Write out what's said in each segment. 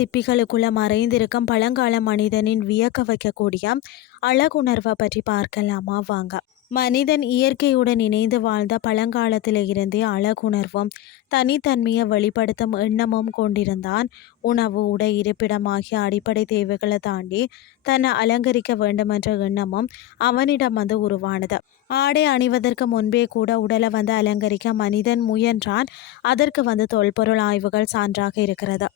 சிப்பிகளுக்குள்ள மறைந்திருக்கும் பழங்கால மனிதனின் வியக்க வைக்கக்கூடிய அழகுணர்வை பற்றி பார்க்கலாமா வாங்க. மனிதன் இயற்கையுடன் இணைந்து வாழ்ந்த பழங்காலத்தில இருந்தே அழகுணர்வும் தனித்தன்மையை வெளிப்படுத்தும் எண்ணமும் கொண்டிருந்தான். உணவு, உடை, இருப்பிடம் ஆகிய அடிப்படை தேவைகளை தாண்டி தன்னை அலங்கரிக்க வேண்டும் என்ற எண்ணமும் அவனிடம் உருவானது. ஆடை அணிவதற்கு முன்பே கூட உடலை அலங்கரிக்க மனிதன் முயன்றான். அதற்கு தொல்பொருள் ஆய்வுகள் சான்றாக இருக்கிறது.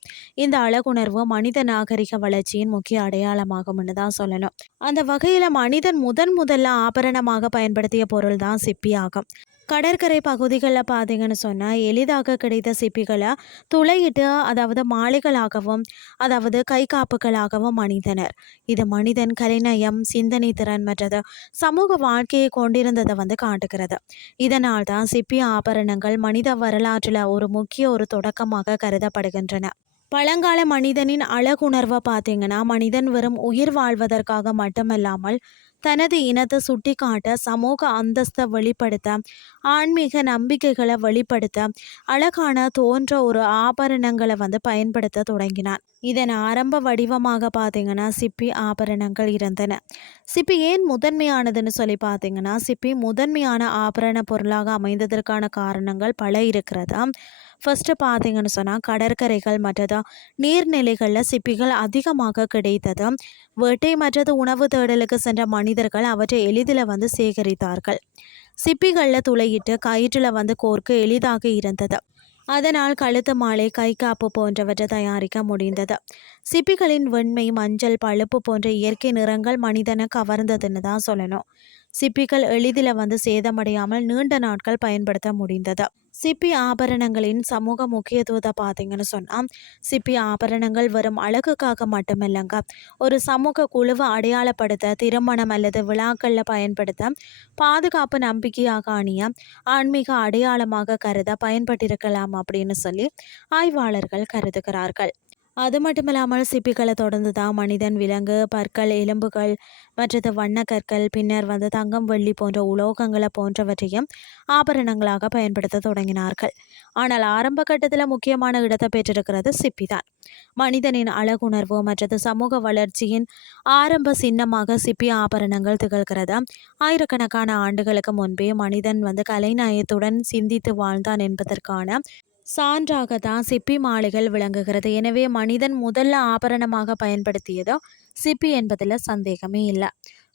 இந்த அழகுணர்வு மனித நாகரிக வளர்ச்சியின் முக்கிய அடையாளமாகும் தான் சொல்லணும். அந்த வகையில மனிதன் முதல்ல ஆபரணமாக பயன்படுத்திய பொருள் தான் சிப்பி ஆகும். கடற்கரை பகுதிகளில் பார்த்தீங்கன்னு சொன்னால் எளிதாக கிடைத்த சிப்பிகளை துளையிட்டு மாலைகளாகவும் கை காப்புகளாகவும் அணிந்தனர். இது மனிதன் கலைநயம், சிந்தனை திறன் மற்றது சமூக வாழ்க்கையை கொண்டிருந்ததை காட்டுகிறது. இதனால் தான் சிப்பி ஆபரணங்கள் மனித வரலாற்றில் ஒரு முக்கிய தொடக்கமாக கருதப்படுகின்றன. பழங்கால மனிதனின் அழகுணர்வை பார்த்தீங்கன்னா மனிதன் வெறும் உயிர் வாழ்வதற்காக மட்டுமல்லாமல் தனது இனத்தை சுட்டிக்காட்ட, சமூக அந்தஸ்தை வெளிப்படுத்த, ஆன்மீக நம்பிக்கைகளை வெளிப்படுத்த அழகான தோன்ற ஆபரணங்களை பயன்படுத்த தொடங்கினான். இதன் ஆரம்ப வடிவமாக பார்த்தீங்கன்னா சிப்பி ஆபரணங்கள் இருந்தன. சிப்பி ஏன் முதன்மையானதுன்னு சொல்லி பார்த்தீங்கன்னா சிப்பி முதன்மையான ஆபரண பொருளாக அமைந்ததற்கான காரணங்கள் பல இருக்கிறதா. ஃபர்ஸ்ட் பார்த்தீங்கன்னு சொன்னால் கடற்கரைகள் மற்றது நீர்நிலைகளில் சிப்பிகள் அதிகமாக கிடைத்தது. வேட்டை மற்றது உணவு தேடலுக்கு சென்ற மனிதர்கள் அவற்றை எளிதில் சேகரித்தார்கள். சிப்பிகளில் துளையிட்டு கயிற்றில் கோர்க்க எளிதாக இருந்தது. அதனால் கழுத்து மாலை, கை காப்பு போன்றவற்றை தயாரிக்க முடிந்தது. சிப்பிகளின் வெண்மை, மஞ்சள், பழுப்பு போன்ற இயற்கை நிறங்கள் மனிதனை கவர்ந்ததுன்னு தான் சொல்லணும். சிப்பிகள் எளிதில் சேதமடையாமல் நீண்ட நாட்கள் பயன்படுத்த முடிந்தது. சிப்பி ஆபரணங்களின் சமூக முக்கியத்துவத்தை பார்த்தீங்கன்னு சொன்னால் சிப்பி ஆபரணங்கள் வெறும் அழகுக்காக மட்டுமில்லைங்க, ஒரு சமூக குழுவை அடையாளப்படுத்த, திருமணம் அல்லது விழாக்களில் பயன்படுத்த, பாதுகாப்பு நம்பிக்கையாக அணிய, ஆன்மீக அடையாளமாக கருத பயன்பட்டிருக்கலாம் அப்படின்னு சொல்லி ஆய்வாளர்கள் கருதுகிறார்கள். அது மட்டுமில்லாமல் சிப்பிகளை தொடர்ந்து தான் மனிதன் விலங்கு, பற்கள், எலும்புகள் மற்றது வண்ணக்கற்கள், பின்னர் தங்கம், வெள்ளி போன்ற உலோகங்களை போன்றவற்றையும் ஆபரணங்களாக பயன்படுத்த தொடங்கினார்கள். ஆனால் ஆரம்ப கட்டத்தில் முக்கியமான இடத்தை பெற்றிருக்கிறது சிப்பி தான். மனிதனின் அழகுணர்வு மற்றது சமூக வளர்ச்சியின் ஆரம்ப சின்னமாக சிப்பி ஆபரணங்கள் திகழ்கிறது. ஆயிரக்கணக்கான ஆண்டுகளுக்கு முன்பே மனிதன் கலைநயத்துடன் சிந்தித்து வாழ்ந்தான் என்பதற்கான சான்றாக தான் சிப்பி மாலைகள் விளங்குகிறது. எனவே மனிதன் முதல்ல ஆபரணமாக பயன்படுத்தியதோ சிப்பி என்பதில் சந்தேகமே இல்லை.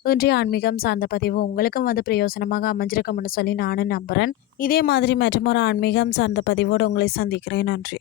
இன்றைய ஆன்மீகம் சார்ந்த பதிவு உங்களுக்கும் பிரயோசனமாக அமைஞ்சிருக்கும்னு சொல்லி நானும் நம்புகிறேன். இதே மாதிரி மற்றொரு ஆன்மீகம் சார்ந்த பதிவோடு உங்களை சந்திக்கிறேன். நன்றி.